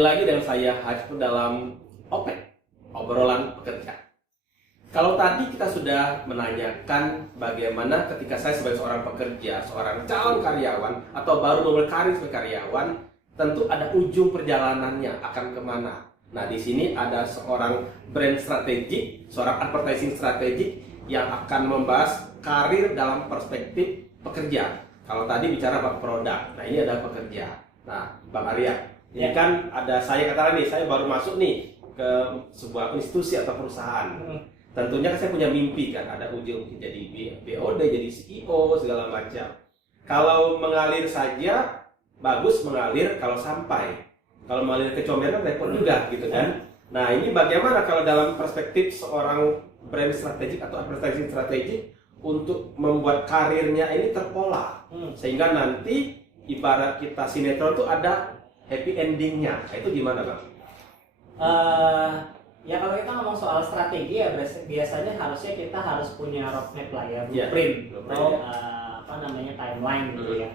Kembali lagi dengan saya Haris dalam OPEK, obrolan pekerja. Kalau tadi kita sudah menanyakan bagaimana ketika saya sebagai seorang pekerja, seorang calon karyawan atau baru memulai karir sebagai karyawan, tentu ada ujung perjalanannya akan kemana. Nah, di sini ada seorang brand strategik, seorang advertising strategik yang akan membahas karir dalam perspektif pekerja. Kalau tadi bicara about produk, nah ini ada pekerja. Nah, Bang Arya, ini kan ada saya katakan nih, saya baru masuk nih ke sebuah institusi atau perusahaan. Tentunya kan saya punya mimpi kan, ada ujung jadi BOD, jadi CEO, segala macam. Kalau mengalir saja, bagus mengalir kalau sampai. Kalau mengalir ke comberan repot juga gitu kan. Nah, ini bagaimana kalau dalam perspektif seorang brand strategik atau advertising strategik untuk membuat karirnya ini terpola. Sehingga nanti ibarat kita sinetron tuh ada happy endingnya. Itu gimana, Bang? Ya kalau kita ngomong soal strategi ya biasanya harusnya kita harus punya roadmap lah ya, blueprint atau timeline gitu ya.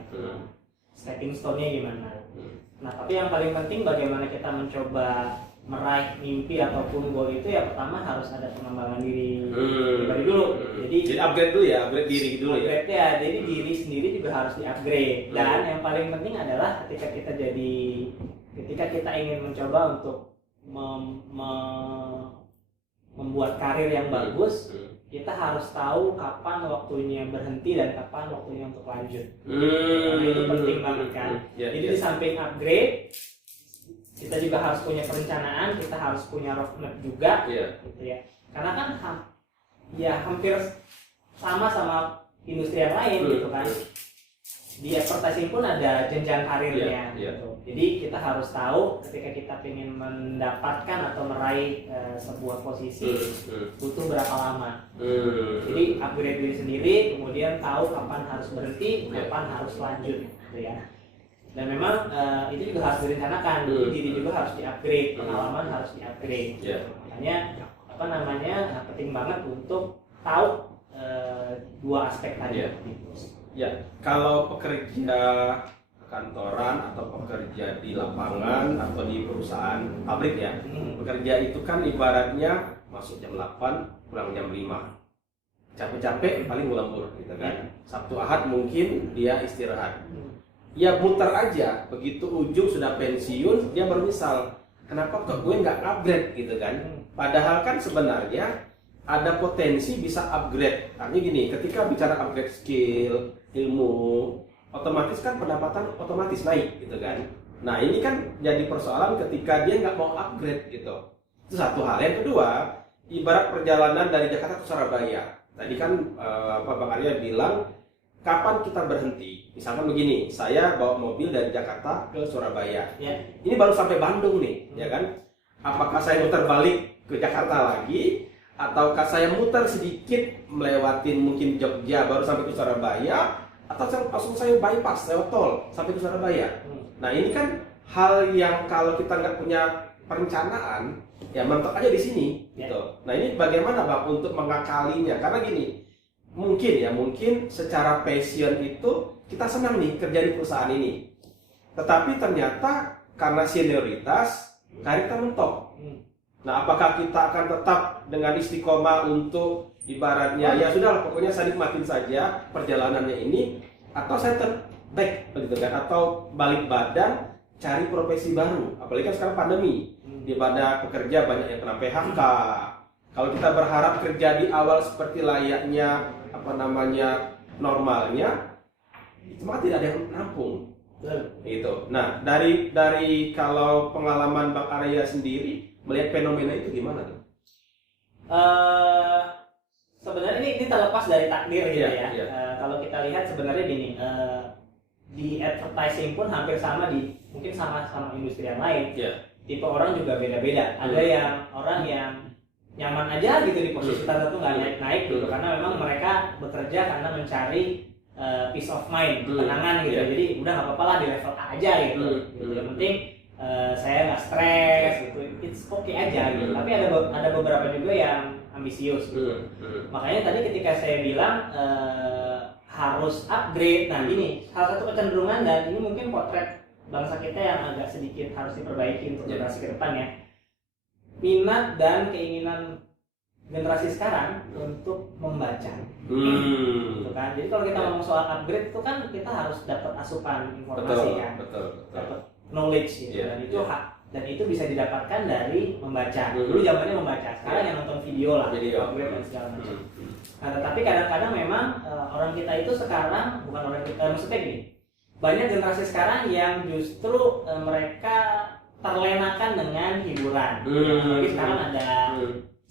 Stepping stone-nya gimana. Nah, tapi yang paling penting bagaimana kita mencoba meraih mimpi ataupun goal itu ya pertama harus ada pengembangan diri pribadi dulu. Jadi upgrade dulu ya, upgrade diri dulu ya. Jadi diri sendiri juga harus di-upgrade. Dan yang paling penting adalah ketika kita ingin mencoba untuk membuat karir yang bagus, kita harus tahu kapan waktunya berhenti dan kapan waktunya untuk lanjut. Nah, itu penting banget kan. Jadi di samping upgrade, kita juga harus punya perencanaan, kita harus punya roadmap juga, gitu ya. Karena kan hampir sama industri yang lain gitu kan. Di advertising pun ada jenjang karirnya gitu. Jadi kita harus tahu ketika kita ingin mendapatkan atau meraih sebuah posisi butuh berapa lama. Jadi upgrade diri sendiri, kemudian tahu kapan harus berhenti, kapan harus lanjut gitu ya. Dan memang itu juga harus direncanakan. Jadi diri juga harus di-upgrade, pengalaman harus di-upgrade. Makanya penting banget untuk tahu dua aspek tadi. Ya, kalau pekerja kantoran atau pekerja di lapangan atau di perusahaan pabrik ya, pekerja itu kan ibaratnya masuk jam 8, pulang jam 5. Capek-capek paling lembur gitu kan. Sabtu Ahad mungkin dia istirahat. Ya muter aja, begitu ujung sudah pensiun dia bermisal, kenapa kok gue nggak upgrade gitu kan? Padahal kan sebenarnya ada potensi bisa upgrade. Artinya gini, ketika bicara upgrade skill, ilmu, otomatis kan pendapatan otomatis naik gitu kan. Nah ini kan jadi persoalan ketika dia nggak mau upgrade gitu. Itu satu hal. Yang kedua, ibarat perjalanan dari Jakarta ke Surabaya. Tadi kan Bang Arya bilang kapan kita berhenti. Misalkan begini, saya bawa mobil dari Jakarta ke Surabaya. Ini baru sampai Bandung nih, ya kan? Apakah saya muter balik ke Jakarta lagi? Ataukah saya muter sedikit melewati mungkin Jogja baru sampai ke Surabaya, atau langsung saya bypass lewat tol sampai ke Surabaya. Nah ini kan hal yang kalau kita nggak punya perencanaan ya mentok aja di sini gitu. Nah ini bagaimana Bang untuk mengakalinya, karena gini, mungkin secara passion itu kita senang nih kerja di perusahaan ini, tetapi ternyata karena senioritas karir kita mentok. Nah, apakah kita akan tetap dengan istiqomah untuk ibaratnya ya sudah pokoknya saya nikmatin saja perjalanannya ini, atau saya turn back begitu kan, atau balik badan cari profesi baru, apalagi kan sekarang pandemi, di mana pekerja banyak yang kena PHK. Kalau kita berharap kerja di awal seperti layaknya normalnya, itu mah tidak ada yang nampung gitu. Nah, dari kalau pengalaman Bang Arya sendiri melihat fenomena itu gimana tuh? Sebenarnya ini terlepas dari takdir gitu ya. Kalau kita lihat sebenarnya gini, di advertising pun hampir sama, mungkin sama industri yang lain. Tipe orang juga beda-beda. Ada yang orang yang nyaman aja gitu di posisi tertentu, nggak naik-naik gitu, karena memang mereka bekerja karena mencari peace of mind, ketenangan gitu. Jadi udah nggak apa-apa lah di level A aja gitu. Yang penting saya nggak stres gitu, it's okay aja gitu. Tapi ada beberapa juga yang ambisius gitu. Makanya tadi ketika saya bilang harus upgrade, nah ini salah satu kecenderungan, dan ini mungkin potret bangsa kita yang agak sedikit harus diperbaiki untuk generasi ke depan ya. Minat dan keinginan generasi sekarang untuk membaca. Gitu kan. Jadi kalau kita ngomong soal upgrade itu kan kita harus dapat asupan informasi kan. Betul. Dapat knowledge gitu. Dan itu bisa didapatkan dari membaca. Dulu zamannya membaca, sekarang yang nonton video lah, upgrade dan segala macam. Nah, tetapi kadang-kadang memang orang kita itu sekarang bukan orang kita, maksudnya gini. Banyak generasi sekarang yang justru mereka terlenakan dengan hiburan. Jadi sekarang ada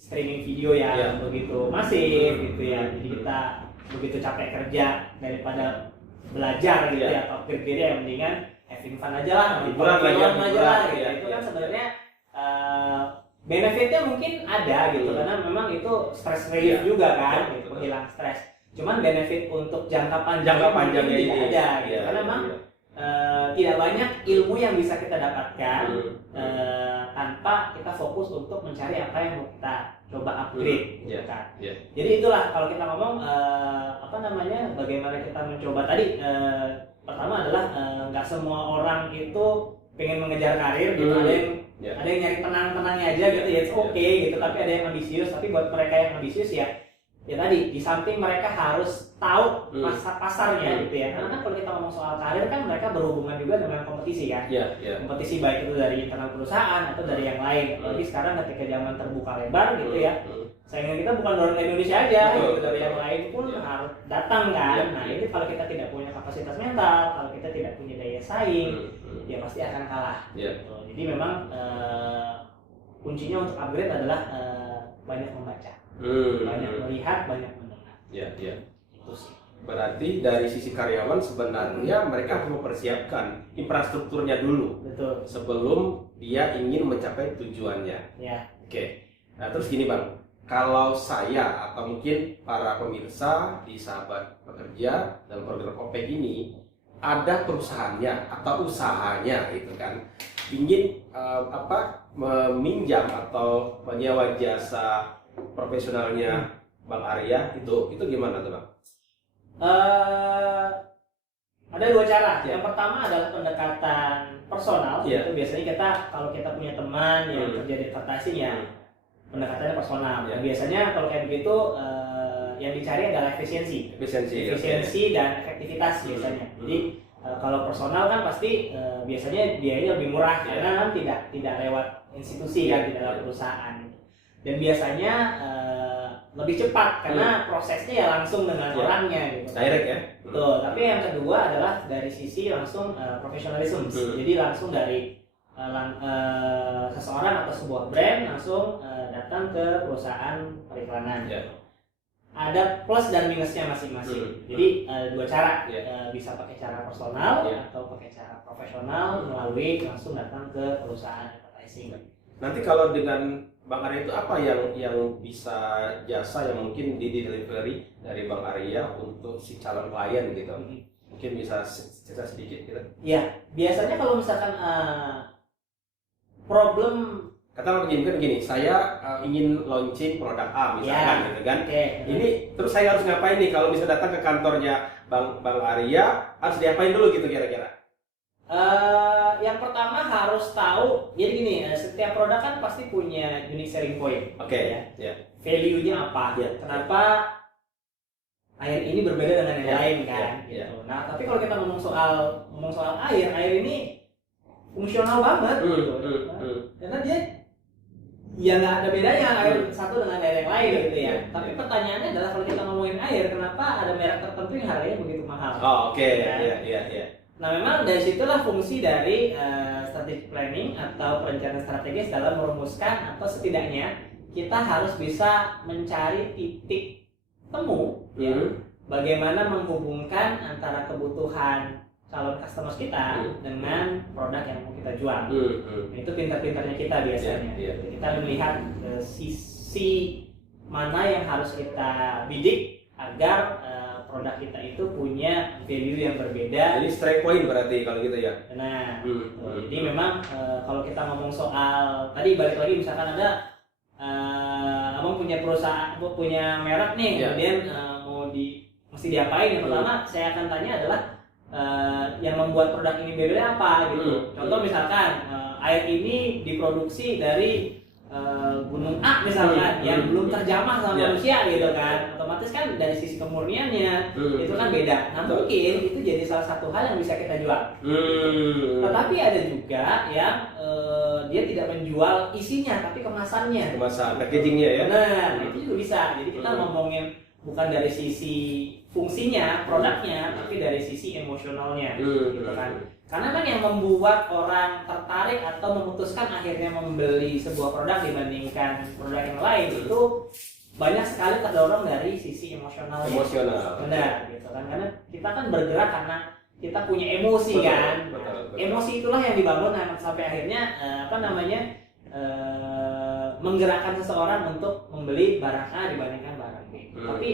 streaming video yang begitu masif gitu ya. Jadi kita begitu capek kerja daripada belajar gitu ya, atau upgrade diri yang mendingan having fun aja lah, hiburan aja lah gitu. Itu kan sebenarnya benefitnya mungkin ada gitu, karena memang itu stress relief juga kan, gitu, penghilang stres. Cuman benefit untuk jangka panjangnya ini tidak ada gitu, karena memang tidak banyak ilmu yang bisa kita dapatkan tanpa kita fokus untuk mencari apa yang mau kita coba upgrade, gitu kan. Jadi itulah kalau kita ngomong bagaimana kita mencoba tadi. Pertama adalah nggak semua orang itu pengen mengejar karir gitu, ada yang nyari tenang-tenangnya aja gitu ya, oke gitu, tapi ada yang ambisius. Tapi buat mereka yang ambisius ya tadi, di samping mereka harus tahu pasarnya gitu ya, karena kan kalau kita ngomong soal karir kan mereka berhubungan juga dengan kompetisi kan, kompetisi baik itu dari internal perusahaan atau dari yang lain. Apalagi sekarang ketika zaman terbuka lebar gitu ya, saingan kita bukan orang Indonesia aja gitu, dari yang lain pun harus datang kan. Nah ini kalau kita tidak punya kapasitas mental, kalau kita tidak punya daya saing, ya pasti akan kalah. Jadi memang kuncinya untuk upgrade adalah banyak membaca, banyak melihat, banyak mendengar. Itu sih. Berarti dari sisi karyawan sebenarnya mereka harus mempersiapkan infrastrukturnya dulu. Betul. Sebelum dia ingin mencapai tujuannya. Oke. Nah terus gini Bang, kalau saya atau mungkin para pemirsa di Sahabat Pekerja dalam program OPEC ini ada perusahaannya atau usahanya gitu kan, ingin meminjam atau menyewa jasa profesionalnya Bang Arya, itu gimana tuh Bang? Ada dua cara. Yang pertama adalah pendekatan personal. Itu biasanya kalau kita punya teman yang kerja di advertising ya pendekatannya personal. Biasanya kalau kayak begitu yang dicari adalah efisiensi dan efektivitas biasanya. Jadi kalau personal kan pasti biasanya biayanya lebih murah karena kan tidak lewat institusi kan, tidak lewat perusahaan. Dan biasanya lebih cepat karena prosesnya ya langsung dengan orangnya gitu. Direct ya. Betul. Tapi yang kedua adalah dari sisi langsung profesionalisme. Jadi langsung dari seseorang atau sebuah brand langsung datang ke perusahaan periklanan. Ada plus dan minusnya masing-masing. Jadi dua cara, bisa pakai cara personal atau pakai cara profesional melalui langsung datang ke perusahaan advertising. Nanti kalau dengan Bang Arya itu apa yang bisa jasa yang mungkin di delivery dari Bang Arya untuk si calon klien gitu? Mungkin bisa cerita sedikit gitu. Iya, biasanya kalau misalkan problem kata begini, saya ingin launching produk A misalkan gitu kan. Ini terus saya harus ngapain nih kalau bisa datang ke kantornya Bang Arya, harus diapain dulu gitu kira-kira? Yang pertama harus tahu, jadi gini, setiap produk kan pasti punya unique selling point. Value-nya apa? Kenapa air ini berbeda dengan yang lain kan? Gitu. Nah, tapi kalau kita ngomong soal air ini fungsional banget gitu. Karena dia ya nggak ada bedanya air satu dengan air yang lain gitu ya. Tapi pertanyaannya adalah kalau kita ngomongin air, kenapa ada merek tertentu yang harganya begitu mahal? Nah memang dari situlah fungsi dari strategic planning atau perencanaan strategis dalam merumuskan atau setidaknya kita harus bisa mencari titik temu bagaimana menghubungkan antara kebutuhan calon customer kita dengan produk yang mau kita jual. Itu pintar-pintarnya kita biasanya. Kita melihat sisi mana yang harus kita bidik agar produk kita itu punya value yang berbeda. Jadi strike point berarti kalau gitu ya. Nah, jadi memang kalau kita ngomong soal tadi balik lagi misalkan ada abang punya perusahaan, punya merek nih, kemudian mesti diapain? Yang pertama saya akan tanya adalah yang membuat produk ini berbeda apa gitu. Contoh misalkan air ini diproduksi dari gunung A misalkan yang belum terjamah sama manusia gitu kan, otomatis kan dari sisi kemurniannya itu kan beda. Nah mungkin itu jadi salah satu hal yang bisa kita jual. Tetapi ada juga yang dia tidak menjual isinya tapi kemasannya, packagingnya ya. Nah itu juga bisa. Jadi kita ngomongin bukan dari sisi fungsinya produknya tapi dari sisi emosionalnya gitu kan. Karena kan yang membuat orang tertarik atau memutuskan akhirnya membeli sebuah produk dibandingkan produk yang lain itu banyak sekali terdorong dari sisi emosional. Benar gitu kan, karena kita kan bergerak karena kita punya emosi. Betul. Emosi itulah yang dibangun sampai akhirnya menggerakkan seseorang untuk membeli barang A dibandingkan barang B. Tapi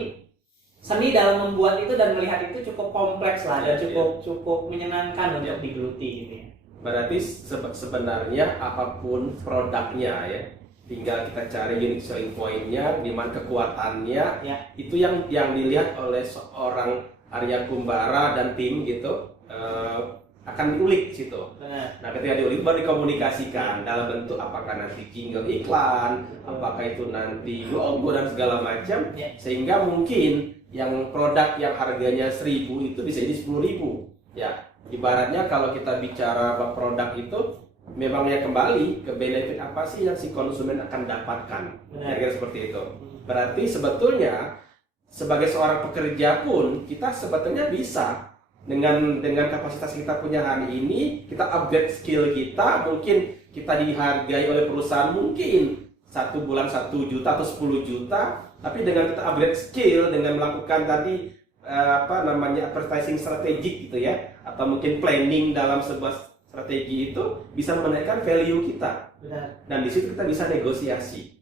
seni dalam membuat itu dan melihat itu cukup kompleks lah dan cukup menyenangkan untuk digeluti gitu ya. Berarti sebenarnya apapun produknya ya, tinggal kita cari unique selling point-nya, di mana kekuatannya, itu yang dilihat oleh seorang Arya Kumbara dan tim gitu, akan diulik situ. Nah ketika diulik baru dikomunikasikan dalam bentuk apakah nanti jingle iklan, apakah itu nanti logo dan segala macam, sehingga mungkin yang produk yang harganya 1.000 itu bisa jadi 10.000 ya. Ibaratnya kalau kita bicara produk itu memangnya kembali ke benefit apa sih yang si konsumen akan dapatkan, kira-kira seperti itu. Berarti sebetulnya sebagai seorang pekerja pun kita sebetulnya bisa dengan kapasitas kita punya hari ini, kita upgrade skill kita. Mungkin kita dihargai oleh perusahaan mungkin 1 bulan 1 juta atau 10 juta, tapi dengan kita upgrade skill, dengan melakukan tadi advertising strategik gitu ya, atau mungkin planning dalam sebuah strategi itu bisa menaikkan value kita. Dan di situ kita bisa negosiasi.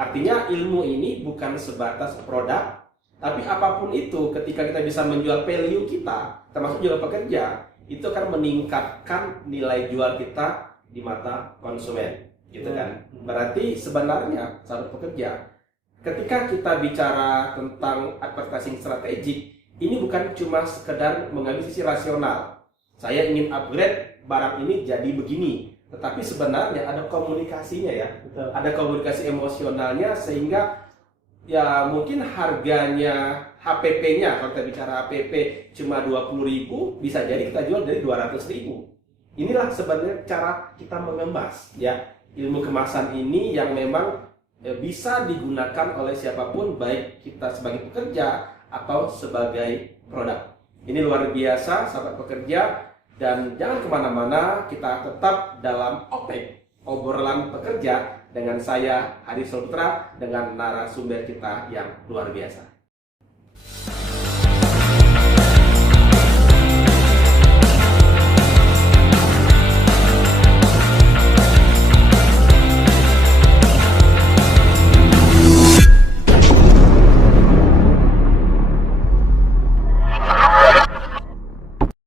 Artinya ilmu ini bukan sebatas produk, tapi apapun itu ketika kita bisa menjual value kita, termasuk jual pekerja, itu akan meningkatkan nilai jual kita di mata konsumen, gitu kan? Berarti sebenarnya sahabat pekerja, ketika kita bicara tentang advertising strategik, ini bukan cuma sekedar mengambil sisi rasional. Saya ingin upgrade barang ini jadi begini, tetapi sebenarnya ada komunikasinya ya. Ada komunikasi emosionalnya sehingga ya mungkin harganya HPP-nya, kalau kita bicara HPP cuma 20.000, bisa jadi kita jual dari 200.000. Inilah sebenarnya cara kita mengemas ya ilmu kemasan ini yang memang bisa digunakan oleh siapapun, baik kita sebagai pekerja atau sebagai produk. Ini luar biasa sahabat pekerja, dan jangan kemana-mana, kita tetap dalam OPEK, obrolan pekerja, dengan saya Hadi Sultra dengan narasumber kita yang luar biasa.